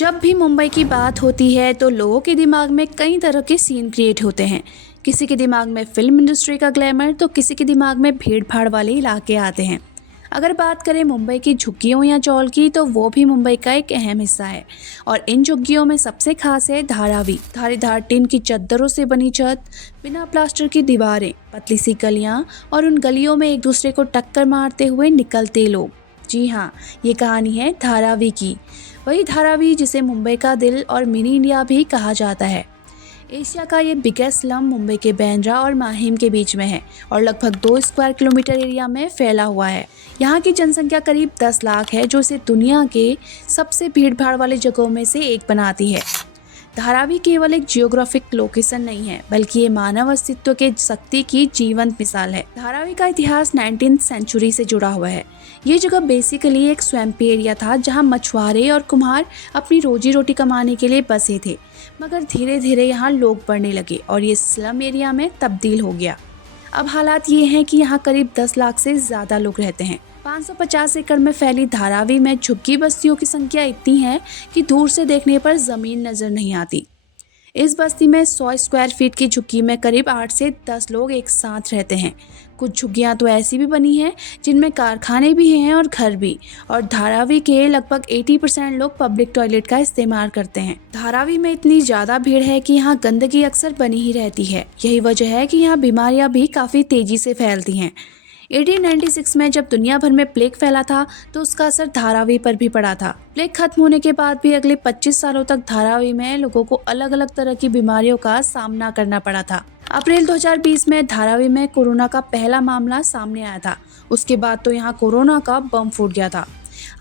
जब भी मुंबई की बात होती है तो लोगों के दिमाग में कई तरह के सीन क्रिएट होते हैं। किसी के दिमाग में फिल्म इंडस्ट्री का ग्लैमर तो किसी के दिमाग में भीड़ भाड़ वाले इलाके आते हैं। अगर बात करें मुंबई की झुग्गियों या चौल की तो वो भी मुंबई का एक अहम हिस्सा है। और इन झुग्गियों में सबसे खास है धारावी। धारीदार टिन की चद्दरों से बनी छत, बिना प्लास्टर की दीवारें, पतली सी गलियां और उन गलियों में एक दूसरे को टक्कर मारते हुए निकलते लोग। जी हाँ, ये कहानी है धारावी की। वही धारावी जिसे मुंबई का दिल और मिनी इंडिया भी कहा जाता है। एशिया का ये बिगेस्ट स्लम मुंबई के बांद्रा और माहिम के बीच में है और लगभग 2 स्क्वायर किलोमीटर एरिया में फैला हुआ है। यहाँ की जनसंख्या करीब 10 लाख है, जो इसे दुनिया के सबसे भीड़ भाड़ वाले जगहों में से एक बनाती है। धारावी केवल एक जियोग्राफिक लोकेशन नहीं है, बल्कि ये मानव अस्तित्व के शक्ति की जीवंत मिसाल है। धारावी का इतिहास 19वीं सेंचुरी से जुड़ा हुआ है। ये जगह बेसिकली एक स्वैम्पी एरिया था जहाँ मछुआरे और कुम्हार अपनी रोजी रोटी कमाने के लिए बसे थे। मगर धीरे धीरे यहाँ लोग बढ़ने लगे और ये स्लम एरिया में तब्दील हो गया। अब हालात ये हैं कि यहाँ करीब 10 लाख से ज़्यादा लोग रहते हैं। 550 एकड़ में फैली धारावी में झुग्गी बस्तियों की संख्या इतनी है कि दूर से देखने पर ज़मीन नज़र नहीं आती। इस बस्ती में 100 स्क्वायर फीट की झुग्गी में करीब 8 से 10 लोग एक साथ रहते हैं। कुछ झुग्गियां तो ऐसी भी बनी हैं जिनमें कारखाने भी हैं और घर भी। और धारावी के लगभग 80% लोग पब्लिक टॉयलेट का इस्तेमाल करते हैं। धारावी में इतनी ज़्यादा भीड़ है कि यहाँ गंदगी अक्सर बनी ही रहती है। यही वजह है कि यहाँ बीमारियाँ भी काफ़ी तेज़ी से फैलती हैं। 1896 में जब दुनिया भर में प्लेग फैला था तो उसका असर धारावी पर भी पड़ा था। प्लेग खत्म होने के बाद भी अगले 25 सालों तक धारावी में लोगों को अलग अलग तरह की बीमारियों का सामना करना पड़ा था। अप्रैल 2020 में धारावी में कोरोना का पहला मामला सामने आया था। उसके बाद तो यहाँ कोरोना का बम फूट गया था।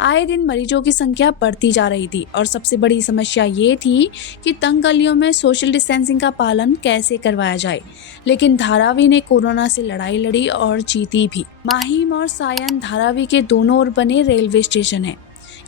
आए दिन मरीजों की संख्या बढ़ती जा रही थी और सबसे बड़ी समस्या ये थी कि तंग गलियों में सोशल डिस्टेंसिंग का पालन कैसे करवाया जाए। लेकिन धारावी ने कोरोना से लड़ाई लड़ी और जीती भी। माहिम और सायन धारावी के दोनों ओर बने रेलवे स्टेशन है।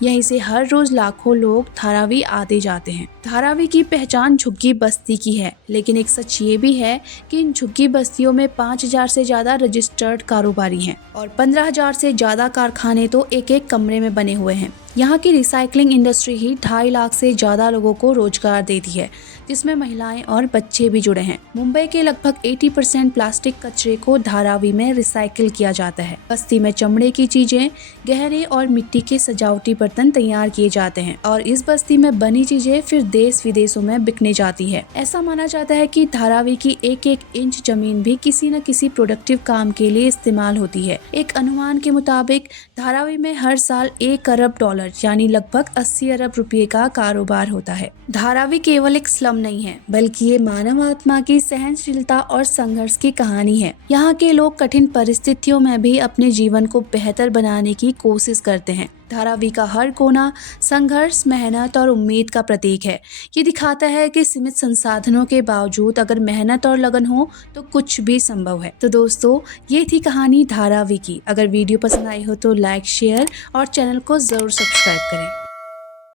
यहीं से हर रोज लाखों लोग धारावी आते जाते हैं। धारावी की पहचान झुग्गी बस्ती की है, लेकिन एक सच ये भी है कि इन झुग्गी बस्तियों में 5000 से ज्यादा रजिस्टर्ड कारोबारी हैं और 15,000 से ज्यादा कारखाने तो एक एक कमरे में बने हुए हैं। यहाँ की रिसाइकलिंग इंडस्ट्री ही 2.5 लाख से ज्यादा लोगों को रोजगार देती है, जिसमें महिलाएं और बच्चे भी जुड़े हैं। मुंबई के लगभग 80% प्लास्टिक कचरे को धारावी में रिसाइकिल किया जाता है। बस्ती में चमड़े की चीजें, गहरे और मिट्टी के सजावटी बर्तन तैयार किए जाते हैं और इस बस्ती में बनी चीजें फिर देश विदेशों में बिकने जाती है। ऐसा माना जाता है कि धारावी की एक एक इंच जमीन भी किसी न किसी प्रोडक्टिव काम के लिए इस्तेमाल होती है। एक अनुमान के मुताबिक धारावी में हर साल 1 अरब डॉलर यानी लगभग 80 अरब रुपए का कारोबार होता है। धारावी केवल एक स्लम नहीं है, बल्कि ये मानव आत्मा की सहनशीलता और संघर्ष की कहानी है। यहाँ के लोग कठिन परिस्थितियों में भी अपने जीवन को बेहतर बनाने की कोशिश करते हैं। धारावी का हर कोना संघर्ष, मेहनत और उम्मीद का प्रतीक है। ये दिखाता है कि सीमित संसाधनों के बावजूद अगर मेहनत और लगन हो तो कुछ भी संभव है। तो दोस्तों, ये थी कहानी धारावी की। अगर वीडियो पसंद आई हो तो लाइक, शेयर और चैनल को जरूर सब्सक्राइब करें।